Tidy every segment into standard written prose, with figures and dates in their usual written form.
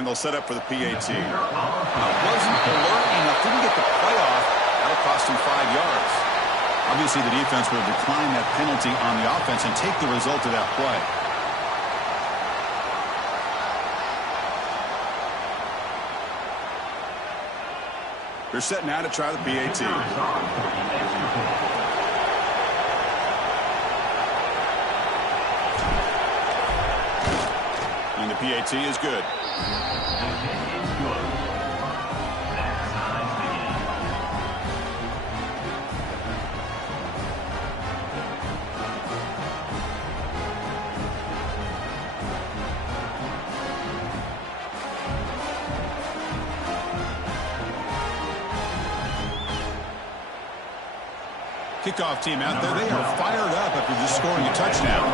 And they'll set up for the PAT. Wasn't alert enough, didn't get the play off. That'll cost him 5 yards. Obviously, the defense will decline that penalty on the offense and take the result of that play. They're set now to try the PAT. And the PAT is good. Kickoff team out there. They are fired up after just scoring a touchdown.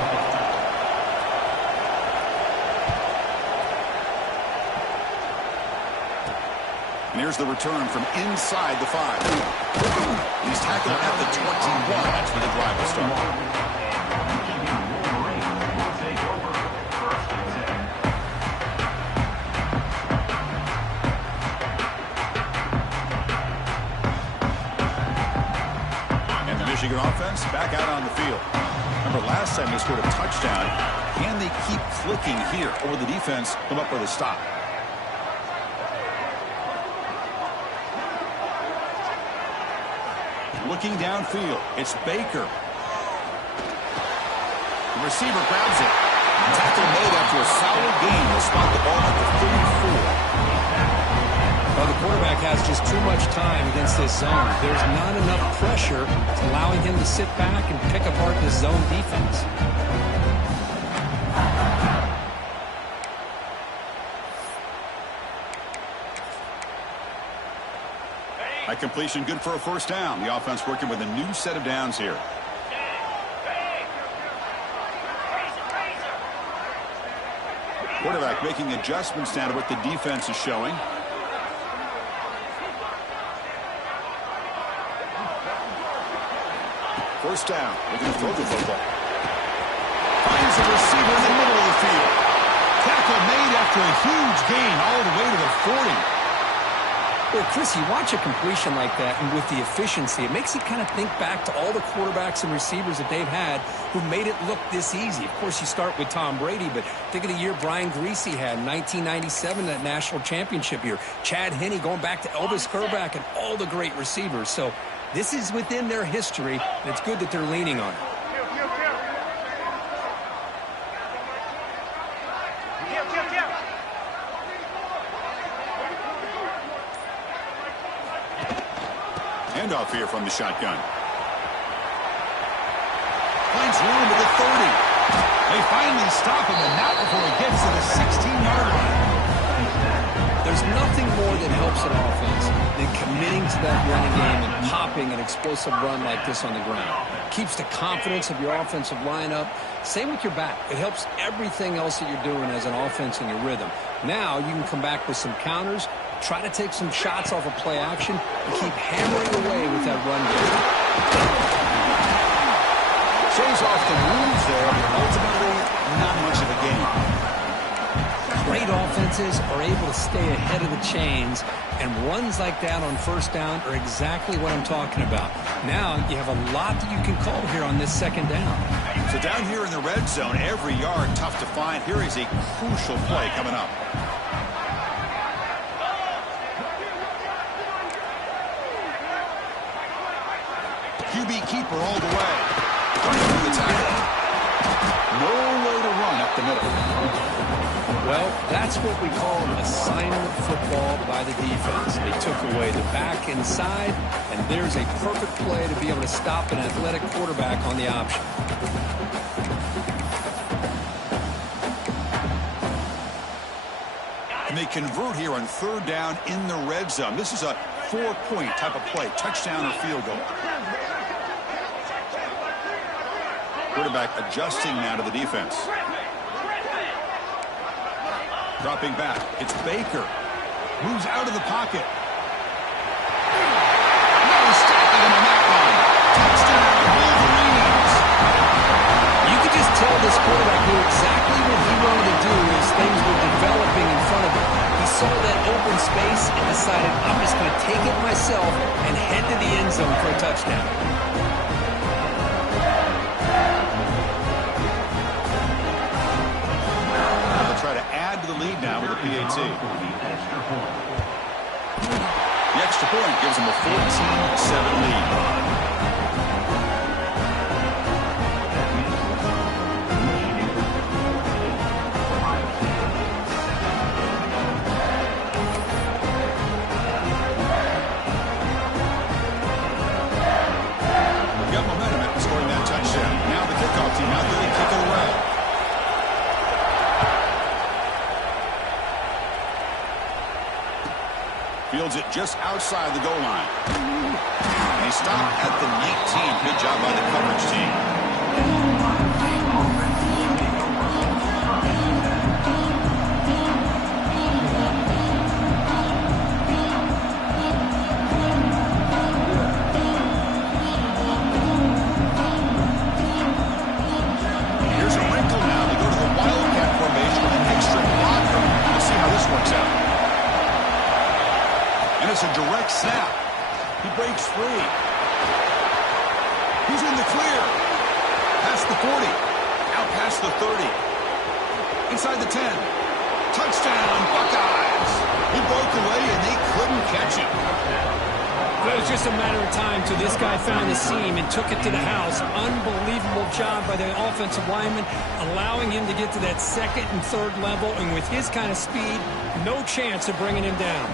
And here's the return from inside the 5. He's tackled at the 21. That's where the drive will start. Michigan offense back out on the field. Remember last time they scored a touchdown. Can they keep clicking here, or will the defense come up with a stop? Looking downfield, it's Baker. The receiver grabs it. Tackle made after a solid gain. He'll spot the ball at the 34. Well, the quarterback has just too much time against this zone. There's not enough pressure allowing him to sit back and pick apart this zone defense. That completion good for a first down. The offense working with a new set of downs here. Quarterback making adjustments now to what the defense is showing. First down. Looking to throw the football. Finds the receiver in the middle of the field. Tackle made after a huge gain all the way to the 40. Well, Chris, you watch a completion like that, and with the efficiency, it makes you kind of think back to all the quarterbacks and receivers that they've had who made it look this easy. Of course, you start with Tom Brady, but think of the year Brian Griese had in 1997, that national championship year. Chad Henne going back to Elvis Kerback and all the great receivers. So this is within their history, and it's good that they're leaning on it. Handoff here from the shotgun. Finds room at the 30. They finally stop him, and not before he gets to the 16-yard line. There's nothing more that helps an offense than committing to that running game and popping an explosive run like this on the ground. Keeps the confidence of your offensive lineup. Same with your back. It helps everything else that you're doing as an offense in your rhythm. Now you can come back with some counters, try to take some shots off of play action, and keep hammering away with that run game. Shows off the moves there, but ultimately not much of a game. Great offenses are able to stay ahead of the chains, and runs like that on first down are exactly what I'm talking about. Now you have a lot that you can call here on this second down. So down here in the red zone, every yard tough to find. Here is a crucial play coming up. QB keeper all the way. Running through the tackle. Nowhere to run up the middle. Well, that's what we call assignment football by the defense. They took away the back inside, and there's a perfect play to be able to stop an athletic quarterback on the option. And they convert here on third down in the red zone. This is a 4-point type of play, touchdown or field goal. Quarterback adjusting now to the defense. Dropping back. It's Baker. Moves out of the pocket. No stopping him on that one. Touchdown, Wolverines. You could just tell this quarterback knew exactly what he wanted to do as things were developing in front of him. He space and decided I'm just going to take it myself and head to the end zone for a touchdown. They'll try to add to the lead now with a PAT. The extra point gives them a 14-7 lead. Fields it just outside the goal line. They stop at the 19. Good job by the coverage team. Here's a wrinkle now. They go to the Wildcat formation with an extra blocker. We'll see how this works out. And it's a direct snap. He breaks free. He's in the clear. Past the 40. Out past the 30. Inside the 10. Touchdown, Buckeyes. He broke away and they couldn't catch him. Well, it was just a matter of time till this guy found the seam and took it to the house. Unbelievable job by the offensive lineman, allowing him to get to that second and third level. And with his kind of speed, no chance of bringing him down.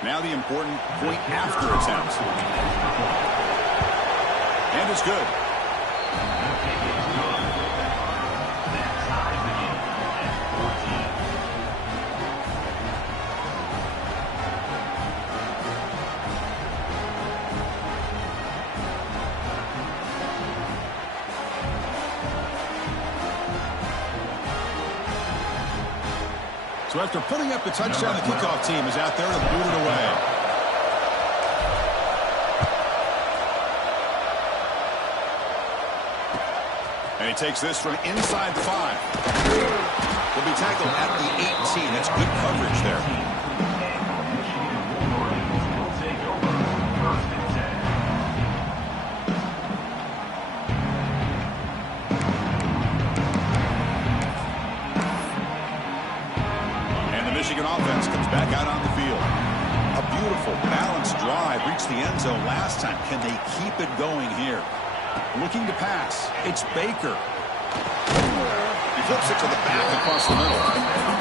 Now the important point after attempt. And it's good. So after putting up the touchdown, the kickoff team is out there to boot it away. And he takes this from inside the 5. Will be tackled at the 18. That's good coverage there. Michigan offense comes back out on the field. A beautiful, balanced drive reached the end zone last time. Can they keep it going here? Looking to pass. It's Baker. He flips it to the back across the middle.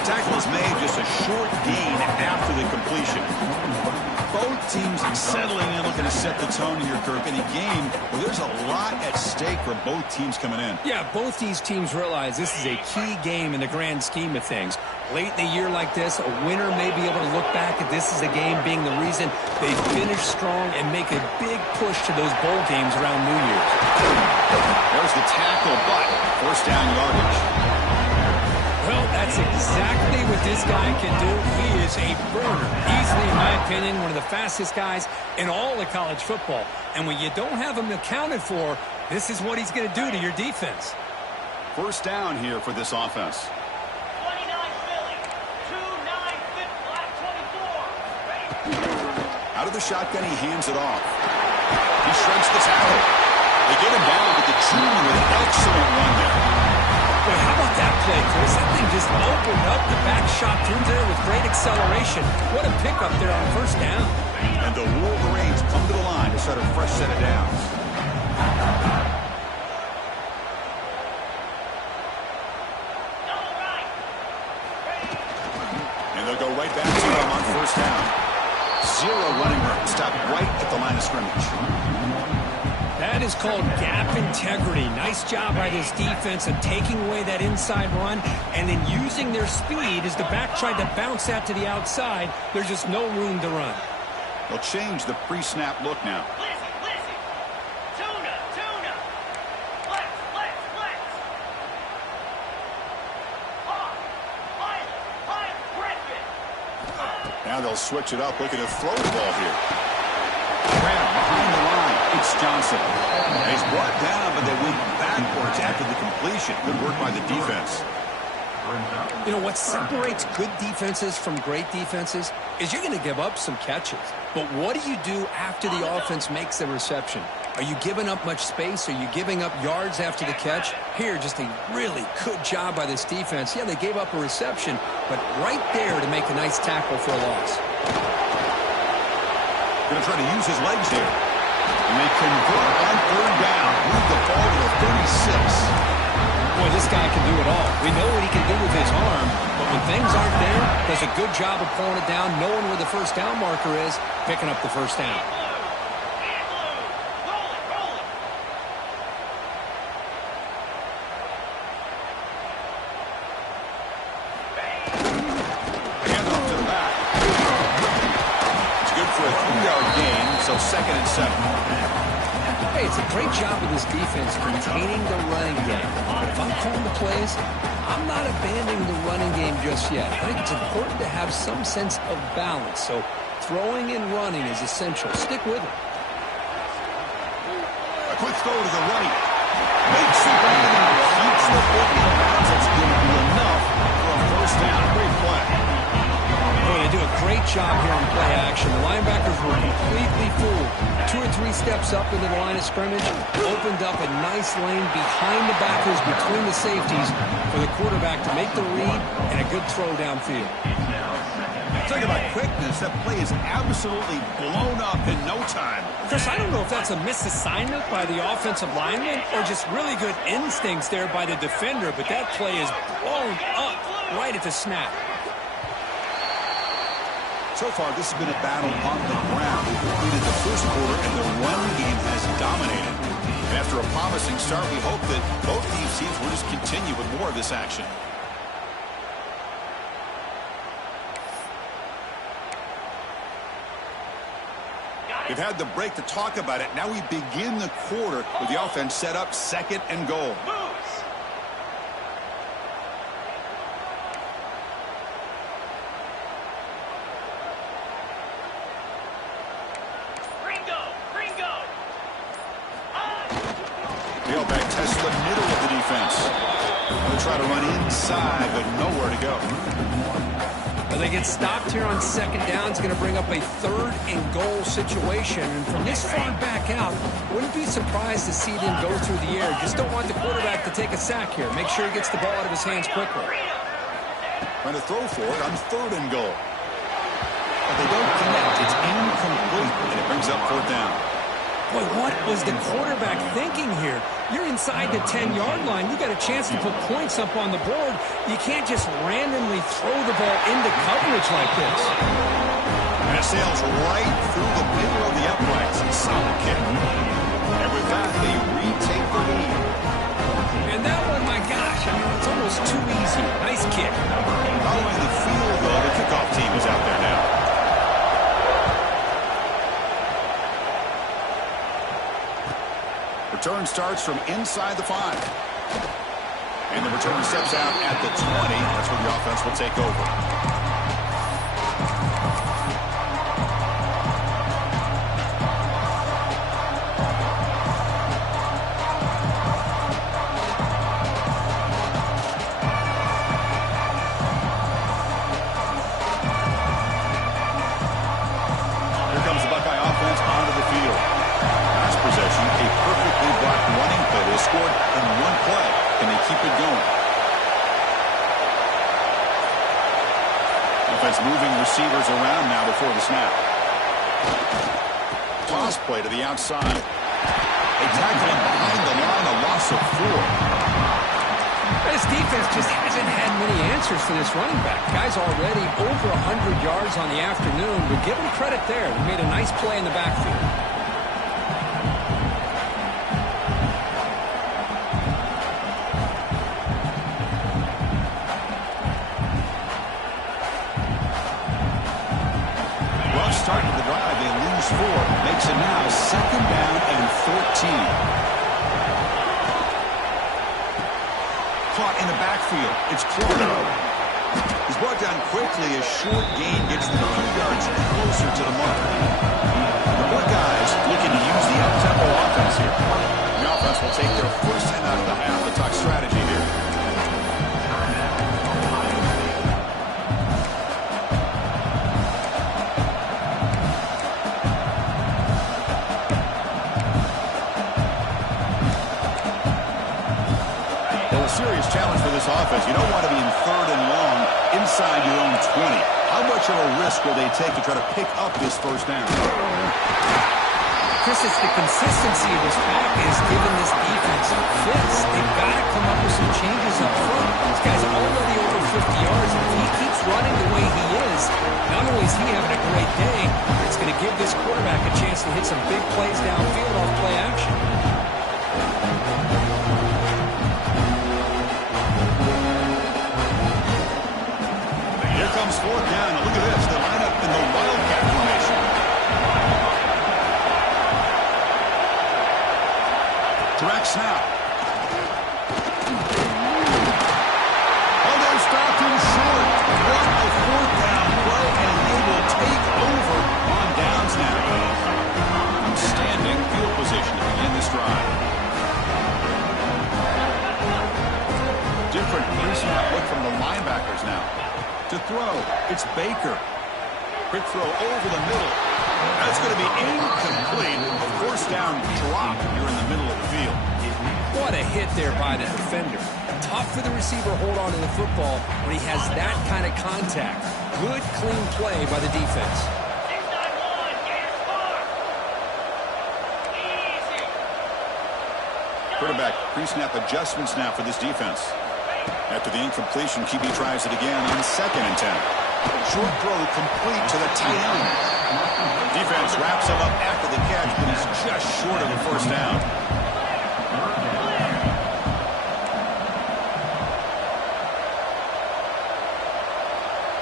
Tackle is made, just a short gain after the completion. Both teams settling in, looking to set the tone here, Kirk, in a game where there's a lot at stake for both teams coming in. Yeah, both these teams realize this is a key game in the grand scheme of things. Late in the year like this, a winner may be able to look back at this as a game being the reason they finish strong and make a big push to those bowl games around New Year's. There's the tackle, but first down yardage. Well, that's exactly what this guy can do. He is a burner. Easily, in my opinion, one of the fastest guys in all of college football. And when you don't have him accounted for, this is what he's going to do to your defense. First down here for this offense. 29 Philly, 2-9 fifth flat 24. Out of the shotgun, he hands it off. He shrinks the tackle. They get him down, but the junior with an excellent run there. Boy, how about that play, Chris? That thing just opened up. The back shot through there with great acceleration. What a pickup there on first down. And the Wolverines come to the line to start a fresh set of downs. And they'll go right back to him on first down. Zero running room. Stop right at the line of scrimmage. That is called gap integrity. Nice job by this defense of taking away that inside run and then using their speed as the back tried to bounce that to the outside. There's just no room to run. They'll change the pre-snap look now. Listen. Tuna. Flex. High, Griffin. Now they'll switch it up, looking to throw the ball here. Graham behind the line. It's John Johnson. He's brought down, but they went backwards after the completion. Good work by the defense. You know, what separates good defenses from great defenses is you're going to give up some catches. But what do you do after the offense makes the reception? Are you giving up much space? Are you giving up yards after the catch? Here, just a really good job by this defense. Yeah, they gave up a reception, but right there to make a nice tackle for a loss. Going to try to use his legs here. And they convert on third down. Move the ball to the 36. Boy, this guy can do it all. We know what he can do with his arm, but when things aren't there, does a good job of pulling it down, knowing where the first down marker is, picking up the first down. Handoff to the back. It's good for a 3-yard gain, so 2nd and 7. Hey, it's a great job of this defense containing the running game. But if I'm calling the plays, I'm not abandoning the running game just yet. I think it's important to have some sense of balance. So throwing and running is essential. Stick with it. A quick throw to the right. Makes the landing. Keeps the foot in bounds. It's going to be enough for a first down. Great play. Boy, they do a great job here on play action. The linebackers were completely fooled. 2 or 3 steps up into the line of scrimmage, opened up a nice lane behind the backers, between the safeties, for the quarterback to make the read and a good throw downfield. Talk about quickness. That play is absolutely blown up in no time. Chris, I don't know if that's a misassignment by the offensive lineman or just really good instincts there by the defender, but that play is blown up right at the snap. So far, this has been a battle on the ground. We completed the first quarter, and the run game has dominated. And after a promising start, we hope that both these teams will just continue with more of this action. We've had the break to talk about it. Now we begin the quarter with the offense set up 2nd and goal. Tailback tests the middle of the defense. They'll try to run inside, but nowhere to go. Well, they get stopped here on 2nd down. It's going to bring up a 3rd and goal situation. And from this far back out, wouldn't be surprised to see them go through the air. Just don't want the quarterback to take a sack here. Make sure he gets the ball out of his hands quickly. Trying to throw for it on 3rd and goal. But they don't connect. It's incomplete, and it brings up 4th down. Boy, what was the quarterback thinking here? You're inside the 10-yard line. You got a chance to put points up on the board. You can't just randomly throw the ball into coverage like this. And it sails right through the middle of the uprights. Solid kick. And with that, they retake the lead. And that one, my gosh, I mean, it's almost too easy. Nice kick. Following the field goal, the kickoff team is out there now. Return starts from inside the 5. And the return steps out at the 20. That's where the offense will take over. Here comes the Buckeye offense onto the field. Last possession, a perfectly blocked running play. They scored in one play. Can they keep it going? Offense moving receivers around now before the snap. Toss play to the outside. They tackle him behind the line, a loss of 4. This defense just hasn't had many answers for this running back. Guy's already over 100 yards on the afternoon, but give him credit there. He made a nice play in the backfield. Start of the drive, they lose 4. Makes it now 2nd down and 14. Caught in the backfield. It's Clark. He's brought down quickly. A short gain gets them 2 yards closer to the mark. The Buckeyes looking to use the up-tempo offense serious challenge for this offense. You don't want to be in 3rd and long inside your own 20. How much of a risk will they take to try to pick up this first down? Chris, it's the consistency of this package given this defense fits. They've got to come up with some changes up front. This guy's already over 50 yards, and if he keeps running the way he is, not only is he having a great day, it's going to give this quarterback a chance to hit some big plays downfield off play action. Here comes 4th down. Now look at this. They line up in the wildcat formation. Direct snap. Oh, they're stopped him short. What a 4th down play, and they will take over on downs now. Outstanding field position to begin this drive. Different pre-snap look from the linebackers now. To throw, it's Baker. Quick throw over the middle. That's going to be incomplete. A 4th down drop here in the middle of the field. What a hit there by the defender. Tough for the receiver to hold on to the football when he has that kind of contact. Good, clean play by the defense. 6-9-1, get your score. Easy. Quarterback pre-snap adjustments now for this defense. After the incompletion, QB tries it again on 2nd and 10. Short throw complete to the tight end. Defense wraps him up after the catch, but he's just short of the 1st down.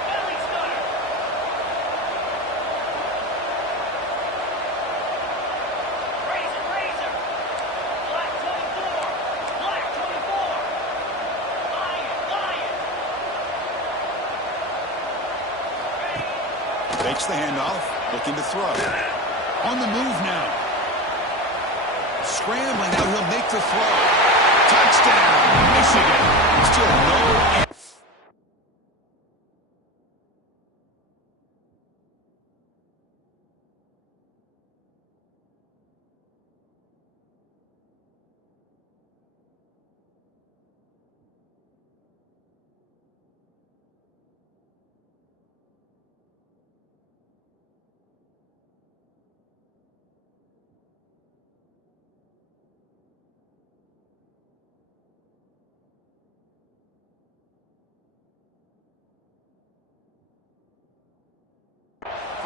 Belly stutter. Razor. Black 24. Black 24. Lion. Fakes the handoff, looking to throw. On the move now. Scrambling, now he'll make the throw. Touchdown, Michigan. Still no...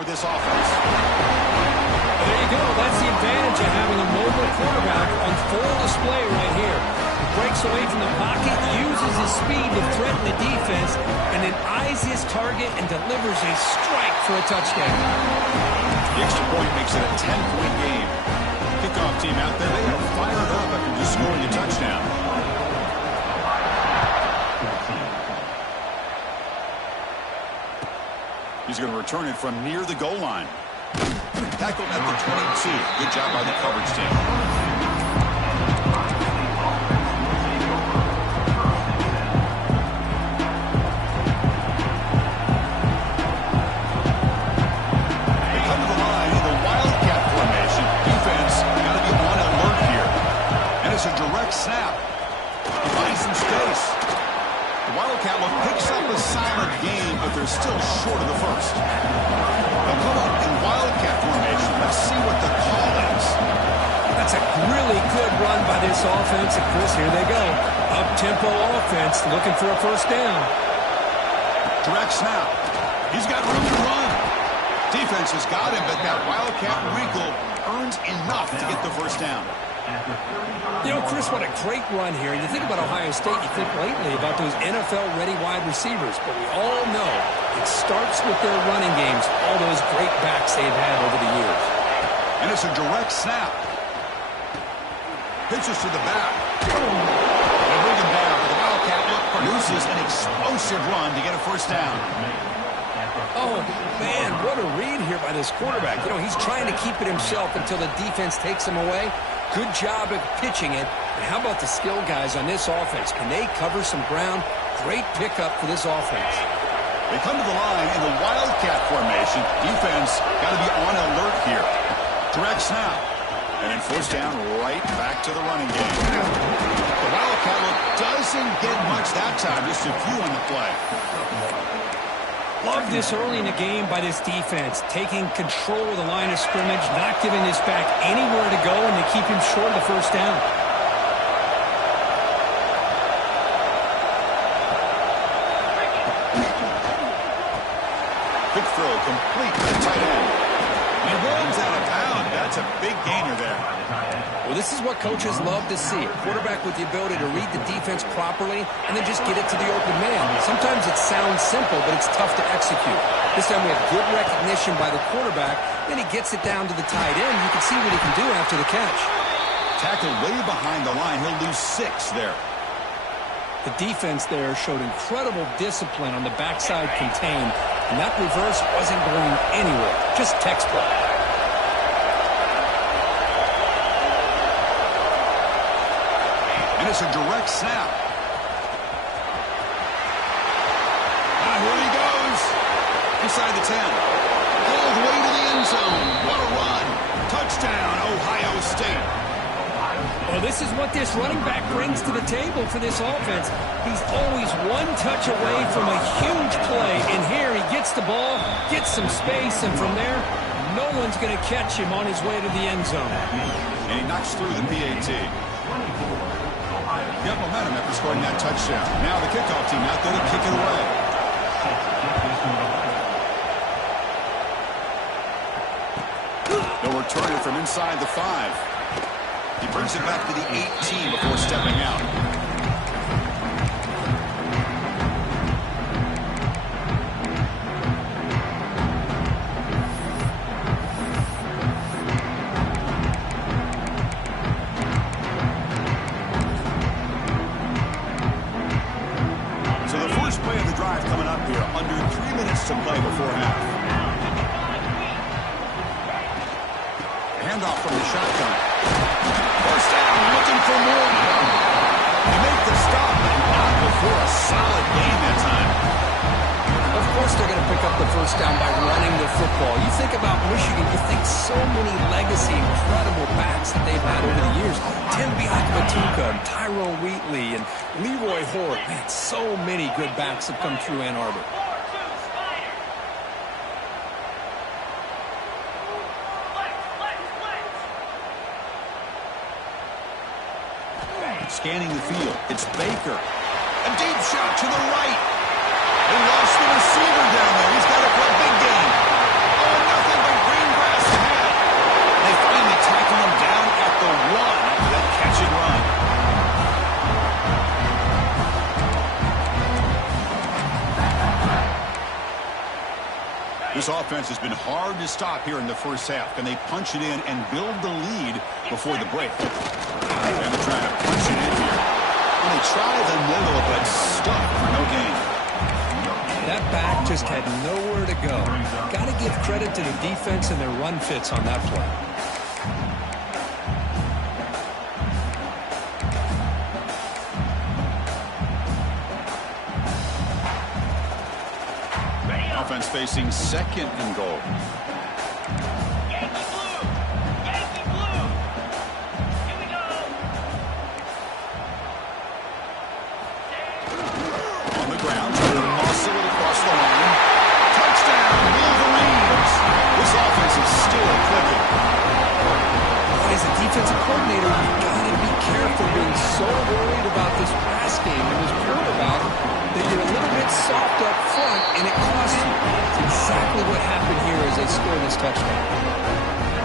for this offense. There you go. That's the advantage of having a mobile quarterback on full display right here. He breaks away from the pocket, uses his speed to threaten the defense, and then eyes his target and delivers a strike for a touchdown. The extra point makes it a 10-point game. Kickoff team out there, they are fired up after just scoring a touchdown. He's going to return it from near the goal line. Tackled at the 22. Good job by the coverage team. They come to the line in the wildcat formation. Defense got to be on alert here. And it's a direct snap. He finds some space. The Wildcat look picks up a solid game, but they're still short of the first. They'll come up in Wildcat formation. Let's see what the call is. That's a really good run by this offense. And Chris, here they go. Up-tempo offense looking for a 1st down. Direct snap. He's got room to run. Defense has got him, but that Wildcat wrinkle earns enough to get the 1st down. You know, Chris, what a great run here. And you think about Ohio State, you think lately about those NFL-ready wide receivers. But we all know it starts with their running games, all those great backs they've had over the years. And it's a direct snap. Pitches to the back. They bring him down. The Wildcat look produces an explosive run to get a 1st down. Oh, man, what a read here by this quarterback. You know, he's trying to keep it himself until the defense takes him away. Good job of pitching it. And how about the skill guys on this offense? Can they cover some ground? Great pickup for this offense. They come to the line in the Wildcat formation. Defense got to be on alert here. Direct snap. And then first down, right back to the running game. The Wildcat look doesn't get much that time, just a few on the play. Love this early in the game by this defense, taking control of the line of scrimmage, not giving this back anywhere to go, and they keep him short of the first down. Big throw, complete to the tight end. And runs out of bounds. That's a big gainer there. Well, this is what coaches love to see. A quarterback with the ability to read the defense properly and then just get it to the open man. Sometimes it sounds simple, but it's tough to execute. This time we have good recognition by the quarterback. Then he gets it down to the tight end. You can see what he can do after the catch. Tackled way behind the line. He'll lose 6 there. The defense there showed incredible discipline on the backside contain, and that reverse wasn't going anywhere. Just textbook. And it's a direct snap. And here he goes. Inside the 10. All the way to the end zone. What a run. Touchdown, Ohio State. Well, this is what this running back brings to the table for this offense. He's always one touch away from a huge play. And here he gets the ball, gets some space, and from there, no one's going to catch him on his way to the end zone. And he knocks through the PAT. Got momentum after scoring that touchdown. Now the kickoff team out there to kick it away. They'll return it from inside the 5. He brings it back to the 18 before stepping out. So the first play of the drive coming up here. Under 3 minutes to play before half. Handoff from the shotgun. First down, looking for more. They make the stop, but not before a solid gain that time. Of course they're going to pick up the first down by running the football. You think about Michigan, you think so many legacy, incredible backs that they've had over the years. Tim Biakabatuka, Tyrone Wheatley, and Leroy Hort. Man, so many good backs have come through Ann Arbor. Scanning the field. It's Baker. A deep shot to the right. They lost the receiver down there. He's got it for a big gain. Oh, nothing but green grass ahead. They finally tackle him down at the 1 after that catch and run. This offense has been hard to stop here in the first half. Can they punch it in and build the lead before the break? And they're trying to punch it in here. And they try the middle, but stuck for no gain. That back just had nowhere to go. Got to give credit to the defense and their run fits on that play. Offense facing 2nd and goal. Yankee blue! Yankee blue! Here we go! On the ground, trying to muscle it across the line. Touchdown, Wolverines! This offense is still clicking. As a defensive coordinator, you've got to be careful being so worried about this pass game and this quarterback that you're a little bit soft up front and it costs you. It's exactly what happened here as they score this touchdown.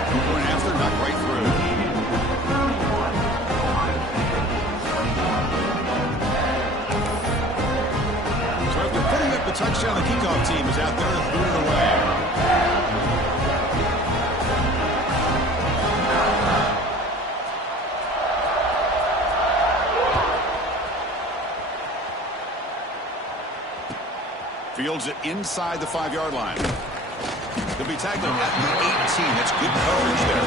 Going after, knocked right through. So after putting up the touchdown, the kickoff team is out there to boot it away. Fields it inside the 5-yard line. They'll be tackled at the 18. That's good coverage there.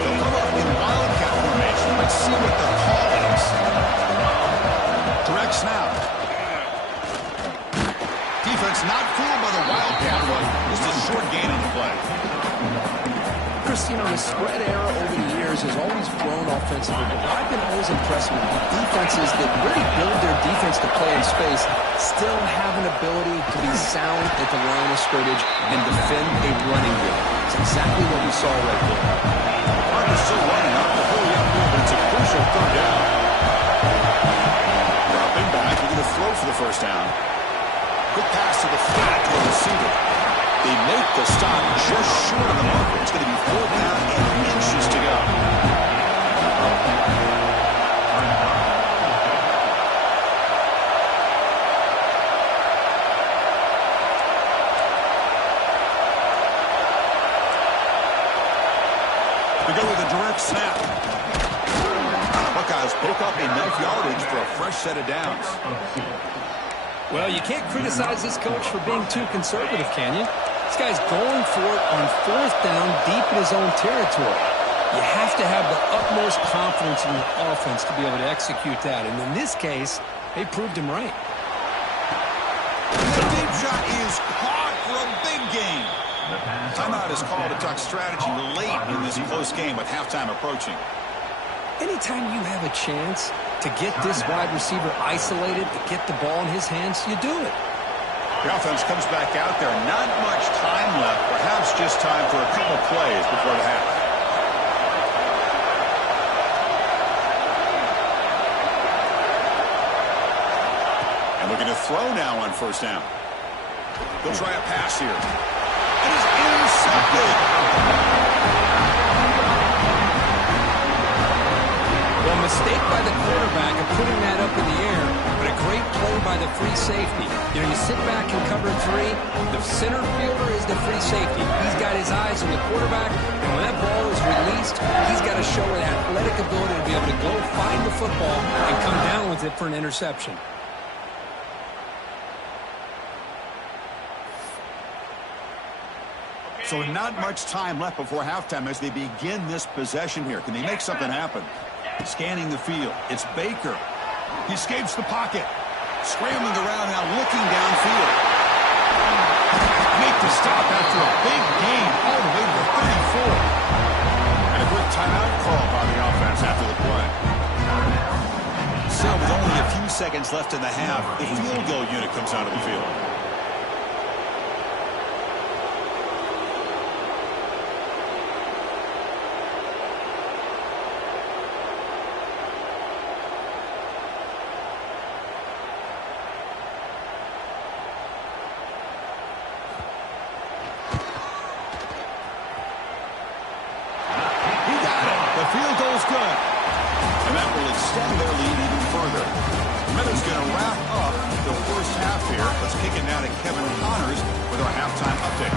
They'll come up in wildcat formation. Let's see what the call is. Direct snap. Defense not fooled by the wildcat run. Just a short Chris, you know, the spread era over the years has always grown offensively, but what I've been always impressed with the defenses that really build their defense to play in space still have an ability to be sound at the line of scrimmage and defend a running game. It's exactly what we saw right there. Clock is still running up. The hurry up here, but it's a crucial third down. Dropping back, looking to throw for the first down. Quick pass to the flat to the receiver. They make the stop just short of the marker. It's going to be 4th down and inches to go. We go with a direct snap. Buckeyes pick up enough yardage for a fresh set of downs. Well, you can't criticize this coach for being too conservative, can you? This guy's going for it on 4th down deep in his own territory. You have to have the utmost confidence in the offense to be able to execute that. And in this case, they proved him right. The deep shot is caught for a big gain. Timeout is called to talk strategy late in this close game with halftime approaching. Anytime you have a chance to get this wide receiver isolated, to get the ball in his hands, you do it. The offense comes back out there. Not much time left. Perhaps just time for a couple plays before the half. And looking to throw now on 1st down. They'll try a pass here. It is intercepted. Well, mistake by the quarterback of putting that up in the air, but a great play by the free safety. You know, you sit back in cover 3, the center fielder is the free safety. He's got his eyes on the quarterback, and when that ball is released, he's got to show an athletic ability to be able to go find the football and come down with it for an interception. So not much time left before halftime as they begin this possession here. Can they make something happen? Scanning the field. It's Baker. He escapes the pocket. Scrambling around now, looking downfield. Make the stop after a big gain all the way to the 34. And a quick timeout call by the offense after the play. So with only a few seconds left in the half, the field goal unit comes out of the field. Field goal's good. And that will extend their lead even further. Meta's going to wrap up the first half here. Let's kick it now to Kevin Connors with our halftime update.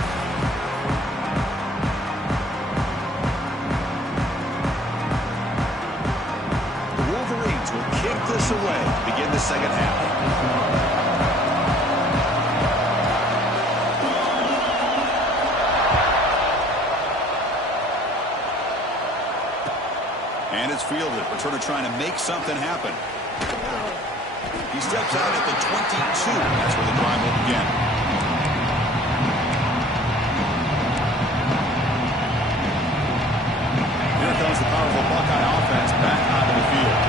The Wolverines will kick this away to begin the second half. And it's fielded. Returner trying to make something happen. He steps out at the 22. That's where the drive will begin. Here comes the powerful Buckeye offense back onto the field.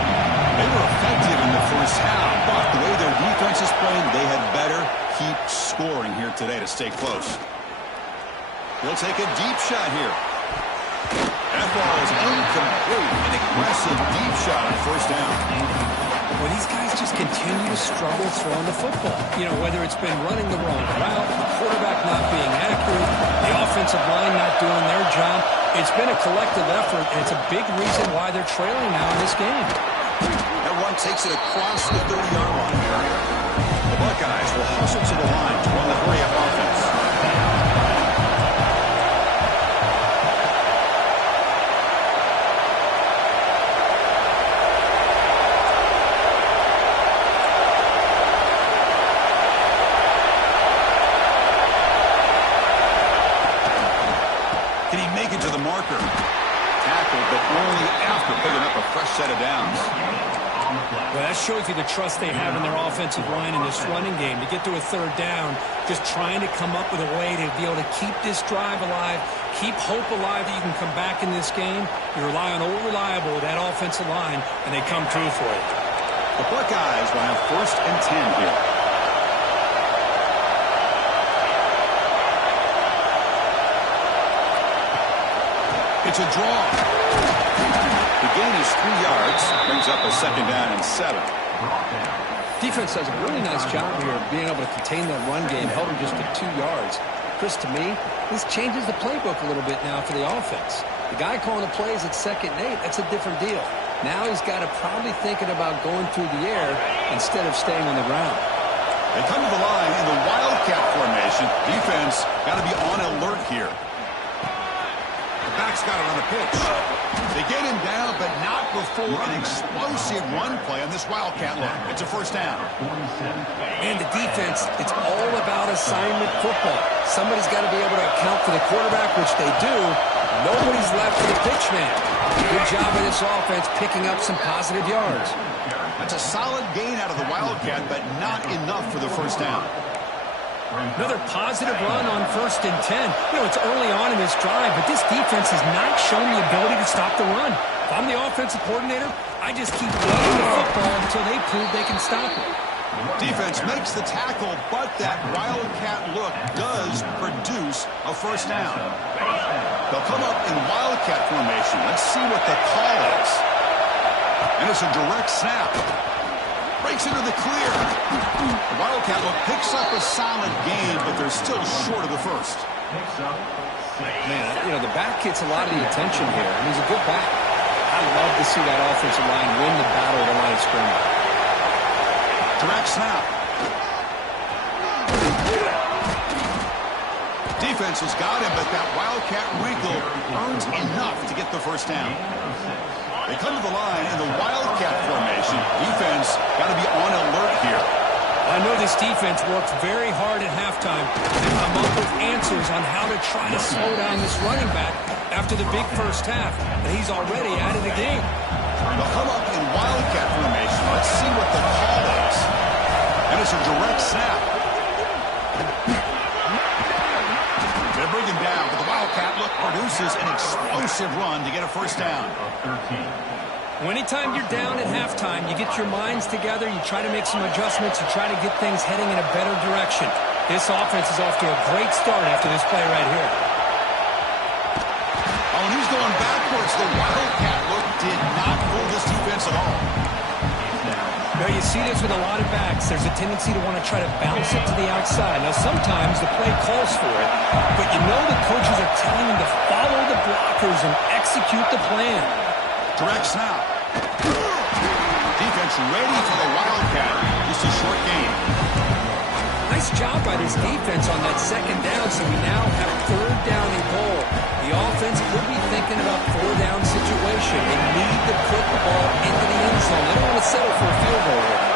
They were effective in the first half, but the way their defense is playing, they had better keep scoring here today to stay close. They'll take a deep shot here. That ball is incomplete. An aggressive deep shot on 1st down. Well, these guys just continue to struggle throwing the football. You know, whether it's been running the wrong route, the quarterback not being accurate, the offensive line not doing their job. It's been a collective effort, and it's a big reason why they're trailing now in this game. That one takes it across the 30-yard line. The Buckeyes will hustle to the line to run the hurry-up offense. Can he make it to the marker? Tackled, but only after picking up a fresh set of downs. Well, that shows you the trust they have in their offensive line in this running game. To get to a 3rd down, just trying to come up with a way to be able to keep this drive alive, keep hope alive that you can come back in this game. You rely on old reliable, that offensive line, and they come through for you. The Buckeyes will have 1st and 10 here. It's a draw. The gain is 3 yards, brings up a 2nd down and 7. Defense does a really nice job here of being able to contain that run game, held him just to 2 yards. Chris, to me, this changes the playbook a little bit now for the offense. The guy calling the plays at 2nd and 8, that's a different deal. Now he's got to probably thinking about going through the air instead of staying on the ground. They come to the line in the Wildcat formation. Defense got to be on alert here. The back's got it on the pitch. They get him down, but not before an explosive run play on this Wildcat look. It's a 1st down. And the defense, it's all about assignment football. Somebody's got to be able to account for the quarterback, which they do. Nobody's left for the pitch man. Good job by this offense picking up some positive yards. That's a solid gain out of the Wildcat, but not enough for the 1st down. Another positive run on 1st and 10. You know, it's early on in this drive, but this defense has not shown the ability to stop the run. If I'm the offensive coordinator, I just keep running the football until they prove they can stop it. Defense makes the tackle, but that Wildcat look does produce a 1st down. They'll come up in Wildcat formation. Let's see what the call is. And it's a direct snap. Breaks into the clear. The Wildcat look picks up a solid gain, but they're still short of the 1st. Man, you know, the back gets a lot of the attention here. And he's a good back. I love to see that offensive line win the battle of the line of scrimmage. Direct snap. Defense has got him, but that Wildcat wrinkle earns enough to get the 1st down. They come to the line in the Wildcat formation. Defense got to be on alert here. I know this defense worked very hard at halftime to come up with answers on how to try to slow down this running back after the big 1st half, and he's already at it again. They'll come up in Wildcat formation. Let's see what the call is. And it's a direct snap. They bring him down, but the Wildcat look produces an explosive run to get a 1st down. Well, anytime you're down at halftime, you get your minds together, you try to make some adjustments, you try to get things heading in a better direction. This offense is off to a great start after this play right here. Oh, and he's going backwards. The Wildcat look did not fool this defense at all. Now, you see this with a lot of backs. There's a tendency to want to try to bounce it to the outside. Now, sometimes the play calls for it, but you know the coaches are telling them to follow the blockers and execute the plan. Direct snap. Defense ready for the Wildcat. Just a short gain. Nice job by this defense on that 2nd down, so we now have 3rd down and goal. The offense could be thinking about 4th-down situation. They need to put the ball into the end zone. They don't want to settle for a field goal here.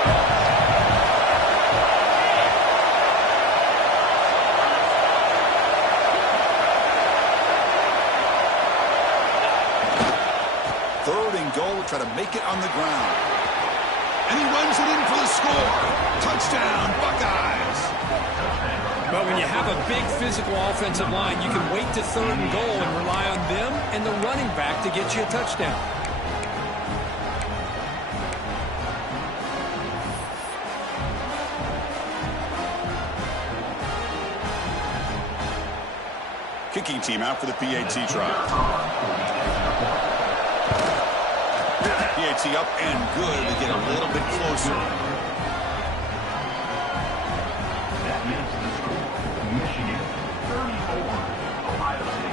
Try to make it on the ground. And he runs it in for the score. Touchdown, Buckeyes. But when you have a big physical offensive line, you can wait to 3rd and goal and rely on them and the running back to get you a touchdown. Kicking team out for the PAT try. PAT up and good to get a little bit closer.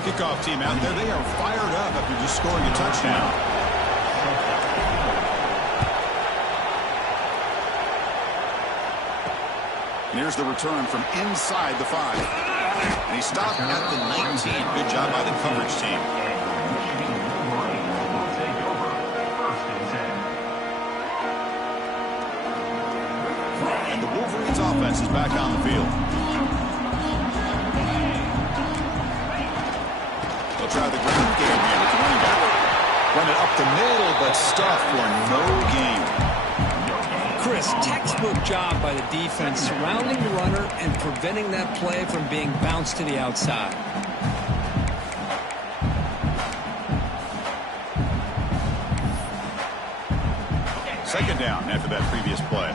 Kickoff team out there. They are fired up after just scoring a touchdown. And here's the return from inside the 5. And he stopped at the 19. Good job by the coverage team. And the Wolverines offense is back on the field. They'll try the ground game here with the running back. Run it up the middle, but stuff for no gain. Chris, textbook job by the defense surrounding the runner and preventing that play from being bounced to the outside. Second down after that previous play.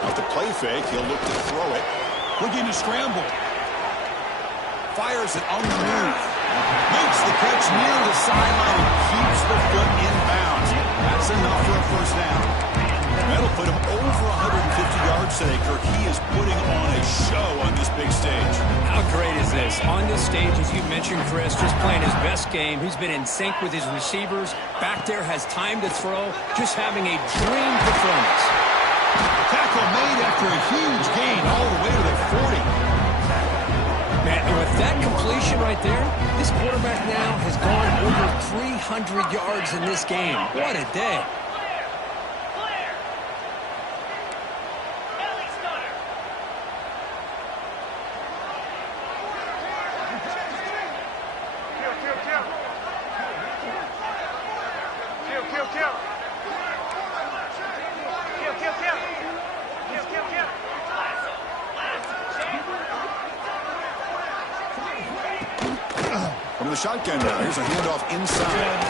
Off the play fake, he'll look to throw it. Looking to scramble. Fires it on the move. Makes the catch near the sideline and keeps the foot in bounds. That's enough for a first down. That'll put him over 150 yards today, Kirk. He is putting on a show on this big stage. How great is this? On this stage, as you mentioned, Chris, just playing his best game. He's been in sync with his receivers. Back there, has time to throw. Just having a dream performance. Tackle made after a huge gain all the way to the 40. Man, and with that completion right there, this quarterback now has gone over 300 yards in this game. What a day. From the shotgun now, here's a handoff inside.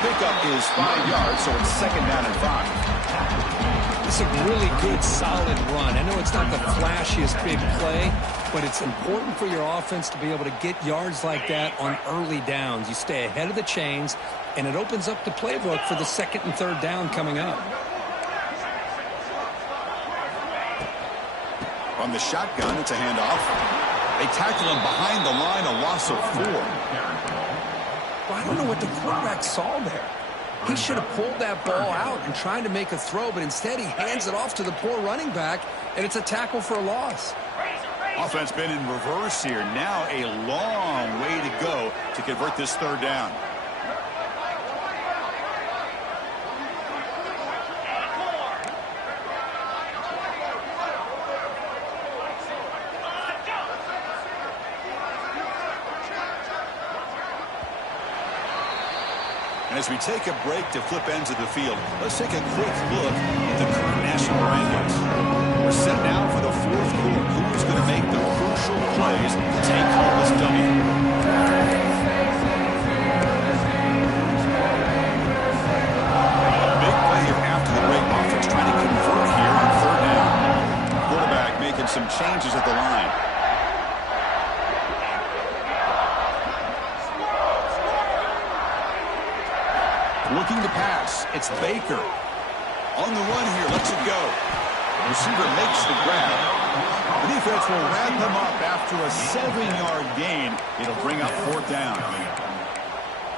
Pickup is 5 yards, so it's second down and 5. It's a really good, solid run. I know it's not the flashiest big play, but it's important for your offense to be able to get yards like that on early downs. You stay ahead of the chains, and it opens up the playbook for the second and third down coming up. From the shotgun, it's a handoff. They tackle him behind the line, a loss of 4. Well, I don't know what the quarterback saw there. He should have pulled that ball out and tried to make a throw, but instead he hands it off to the poor running back, and it's a tackle for a loss. Offense been in reverse here. Now a long way to go to convert this third down. As we take a break to flip ends of the field, let's take a quick look at the current national rankings. We're set now for the fourth quarter. Who's going to make the crucial plays to take home this W? A big play here after the break. Offense trying to convert here on third down. Quarterback making some changes at the line. Looking to pass. It's Baker. On the run here. Lets it go. The receiver makes the grab. The defense will wrap him up after a 7-yard gain. It'll bring up fourth down.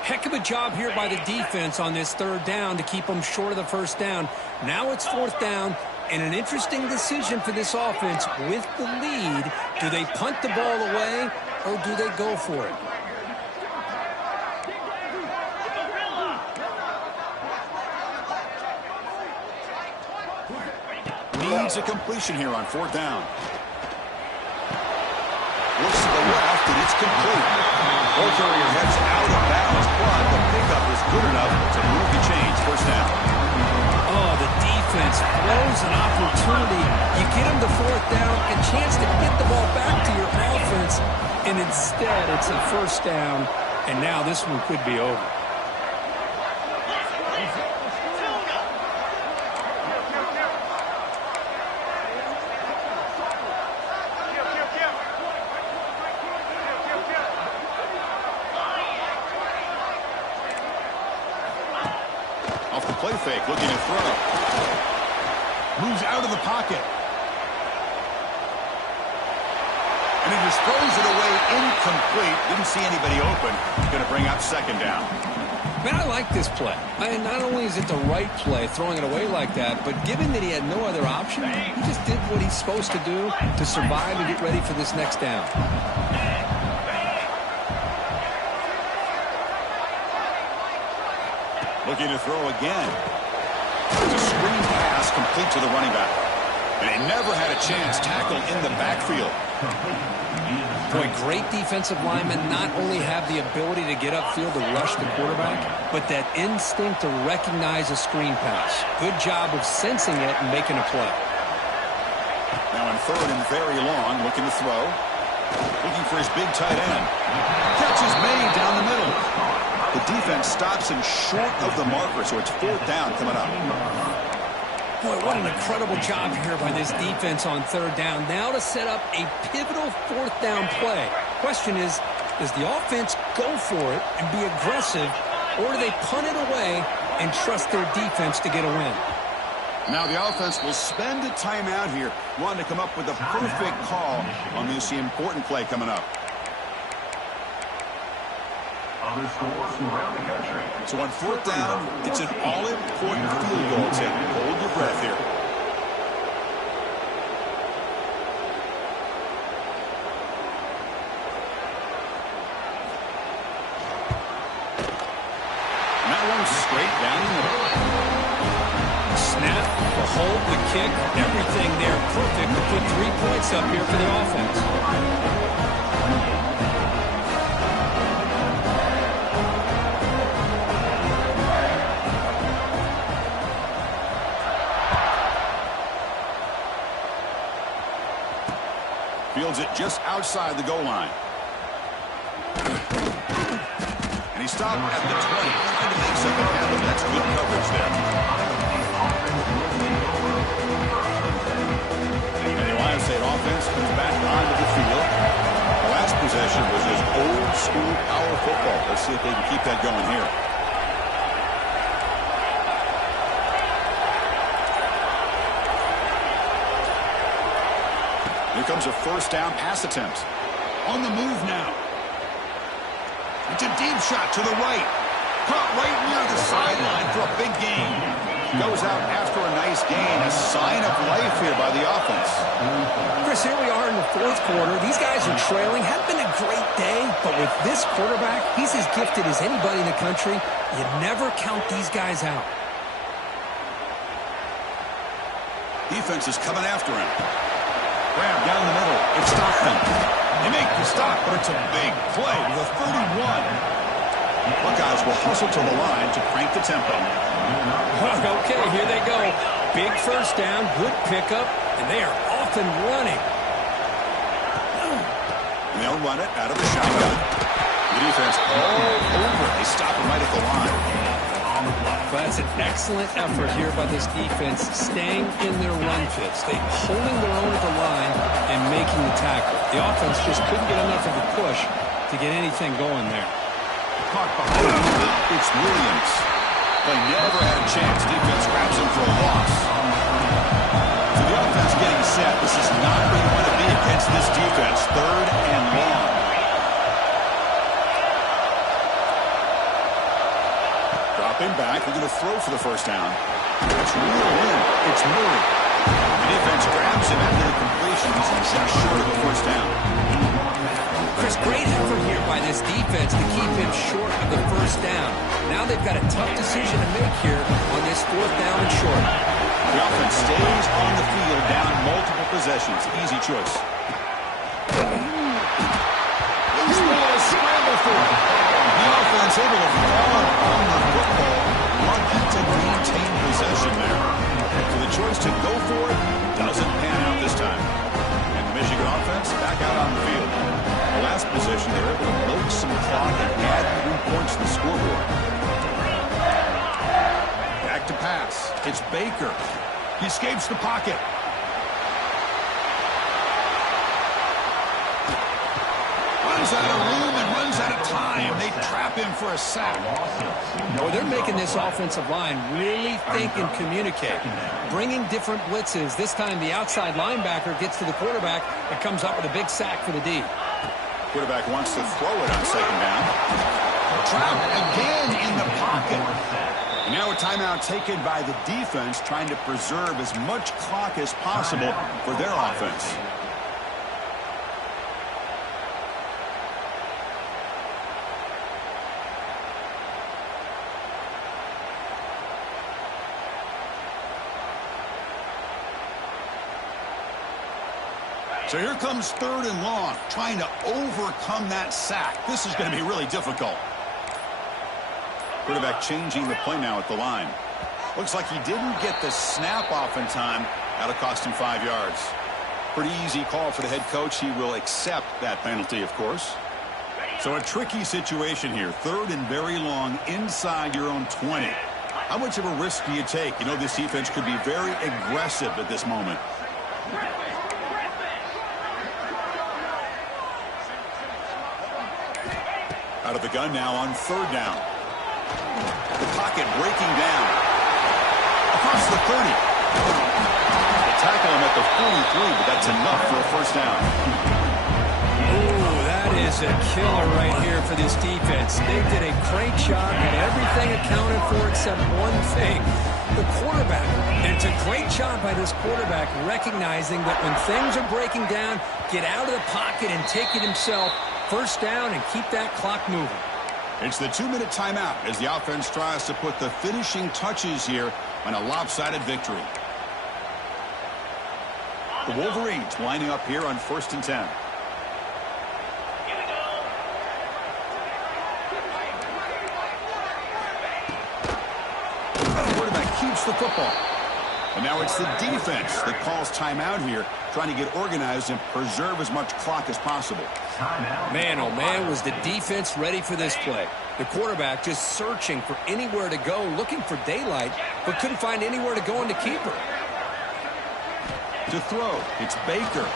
Heck of a job here by the defense on this third down to keep them short of the first down. Now it's fourth down, and an interesting decision for this offense. With the lead, do they punt the ball away or do they go for it? Needs a completion here on fourth down. Looks to the left, and it's complete. Ball carrier heads out of bounds, but the pickup is good enough to move the chains. First down. Oh, the defense throws an opportunity. You get them to fourth down, a chance to get the ball back to your offense, and instead it's a first down, and now this one could be over. Off the play fake, looking to throw. Moves out of the pocket. And he just throws it away incomplete. Didn't see anybody open. Going to bring up second down. Man, I like this play. Not only is it the right play, throwing it away like that, but given that he had no other option, he just did what he's supposed to do to survive and get ready for this next down. Looking to throw again. It's a screen pass complete to the running back. And he never had a chance. Tackled in the backfield. Boy, great defensive linemen not only have the ability to get upfield to rush the quarterback, but that instinct to recognize a screen pass. Good job of sensing it and making a play. Now on third and very long, looking to throw. Looking for his big tight end. Catch is made down the middle. The defense stops him short of the marker, so it's fourth down coming up. Boy, what an incredible job here by this defense on third down. Now to set up a pivotal fourth down play. Question is, does the offense go for it and be aggressive, or do they punt it away and trust their defense to get a win? Now the offense will spend a timeout here, wanting to come up with a perfect call on this important play coming up. So on fourth down, it's an all-important field goal attempt. Hold your breath here. And that one's straight down the middle. Snap, the hold, the kick, everything there perfect to put 3 points up here for the offense. Fields it just outside the goal line. And he stopped at the 20, trying to make something happen. That's good coverage there. And the Ohio State offense comes back onto the field. The last possession was just old school power football. Let's see if they can keep that going here. Here comes a first down pass attempt. On the move now. It's a deep shot to the right. Caught right near the sideline for a big gain. Goes out after a nice gain. A sign of life here by the offense. Chris, here we are in the fourth quarter. These guys are trailing. Hadn't been a great day, but with this quarterback, he's as gifted as anybody in the country. You never count these guys out. Defense is coming after him. Grab down the middle. It's Stockton. They make the stop, but it's a big play to the 31. Buckeyes will hustle to the line to crank the tempo. Okay, here they go. Big first down, good pickup, and they are off and running. And they'll run it out of the shotgun. The defense all over. They stop him right at the line. But that's an excellent effort here by this defense, staying in their run fits. They holding their own at the line and making the tackle. The offense just couldn't get enough of a push to get anything going there. Caught behind him. It's Williams. They never had a chance. Defense grabs him for a loss. So the offense getting set. This is not where you want to be against this defense. Third and long. Dropping back. They're going to throw for the first down. It's reeled in. It's Murray. The defense grabs him after the completion. He's just short of the first down. Chris, great effort here by this defense to keep him short of the first down. Now they've got a tough decision to make here on this fourth down and short. The offense stays on the field down multiple possessions. Easy choice. Loose ball is scrambled for it. The offense able to fall on the football. Lucky to maintain possession there. So the choice to go for it doesn't pan out this time. And the Michigan offense back out on the field. The last possession, they were able to milk some clock and add 3 points to the scoreboard. Back to pass. It's Baker. He escapes the pocket. Runs out of room and runs out of time. They trap him for a sack. Well, they're making this offensive line really think and communicate. Bringing different blitzes. This time the outside linebacker gets to the quarterback and comes up with a big sack for the D. Quarterback wants to throw it on second down. Trapped again in the pocket. And now a timeout taken by the defense, trying to preserve as much clock as possible for their offense. So here comes third and long, trying to overcome that sack. This is going to be really difficult. Quarterback changing the play now at the line. Looks like he didn't get the snap off in time. That'll cost him 5 yards. Pretty easy call for the head coach. He will accept that penalty, of course. So a tricky situation here. 3rd and very long inside your own 20. How much of a risk do you take? You know, this defense could be very aggressive at this moment. Out of the gun now on 3rd down. The pocket breaking down. Across the 30. They tackle him at the 43, but that's enough for a first down. Ooh, that is a killer right here for this defense. They did a great job, had everything accounted for except one thing, the quarterback. And it's a great job by this quarterback recognizing that when things are breaking down, get out of the pocket and take it himself. First down and keep that clock moving. It's the 2-minute timeout as the offense tries to put the finishing touches here on a lopsided victory. The Wolverines lining up here on 1st and 10. The quarterback keeps the football. And now it's the defense that calls timeout here, trying to get organized and preserve as much clock as possible. Man, oh man, was the defense ready for this play. The quarterback just searching for anywhere to go, looking for daylight, but couldn't find anywhere to go into keeper. To throw, it's Baker.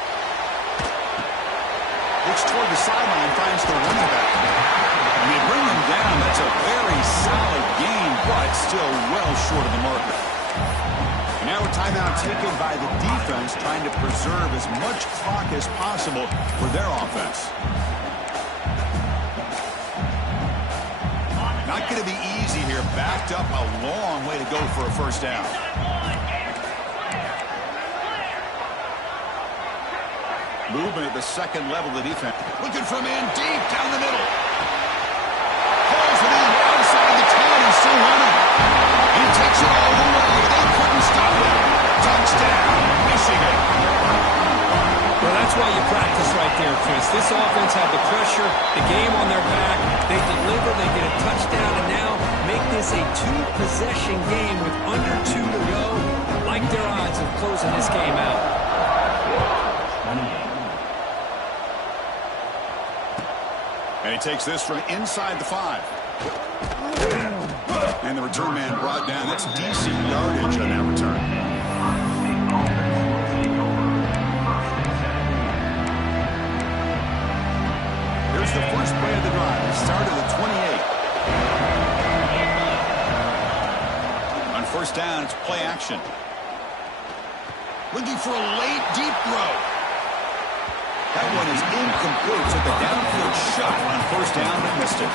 Looks toward the sideline, finds the running back. And they bring him down. That's a very solid gain, but still well short of the marker. And now a timeout taken by the defense, trying to preserve as much clock as possible for their offense. Not going to be easy here. Backed up a long way to go for a first down. Movement at the second level of the defense. Looking for a man deep down the middle. Pulls it in outside the 10 and still running. He takes it all the way. They couldn't stop him. Touchdown, Michigan. Well, that's why you practice right there, Chris. This offense had the pressure, the game on their back. They deliver, they get a touchdown, and now make this a 2-possession game with under 2 to go. Like their odds of closing this game out. And he takes this from inside the 5. And the return man brought down. That's decent yardage on that return. Here's the first play of the drive. Start of the 28. On first down, it's play action. Looking for a late deep throw. That one is incomplete. Took a downfield shot on first down and missed it.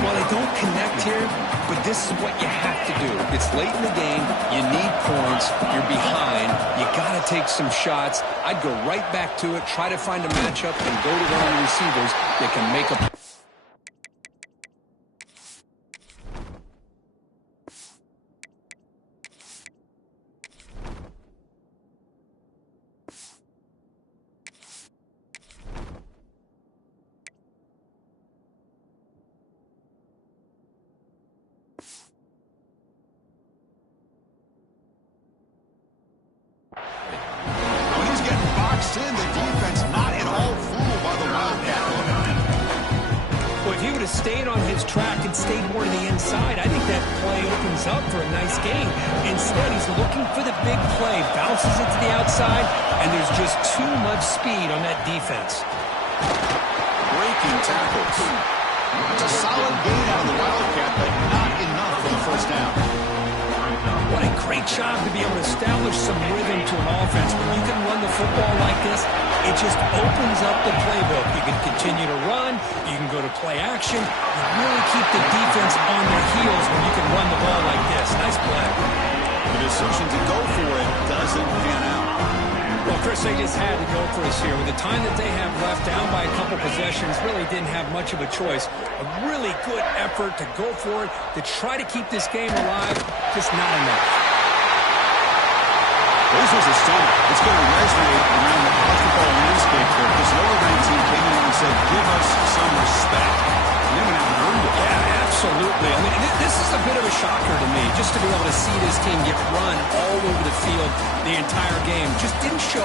Well, they don't connect here, but this is what you have to do. It's late in the game. You need points. You're behind. You got to take some shots. I'd go right back to it, try to find a matchup, and go to one of the receivers that can make a play. In the defense, not at all fooled by the Wildcat movement. Well, if he would have stayed on his track and stayed more to the inside, I think that play opens up for a nice gain. Instead, he's looking for the big play, bounces it to the outside, and there's just too much speed on that defense. Breaking tackles. It's a solid gain out of the Wildcat, but not enough for the first down. What a great job to be able to establish some rhythm to an offense. When you can run the football like this, it just opens up the playbook. You can continue to run. You can go to play action. You really keep the defense on their heels when you can run the ball like this. Nice play. The decision to go for it doesn't pan out. Well, Chris, they just had to go for us here. With the time that they have left, down by a couple possessions, really didn't have much of a choice. A really good effort to go for it, to try to keep this game alive, just not enough. This was a stunner. It's going to resonate around the college football landscape here. This lower-ranked team came in and said, give us some respect. And they went out and earned it. Yeah, absolutely. I mean, this is a bit of a shocker to me, just to be able to see this team get run all over the field the entire game. Just didn't show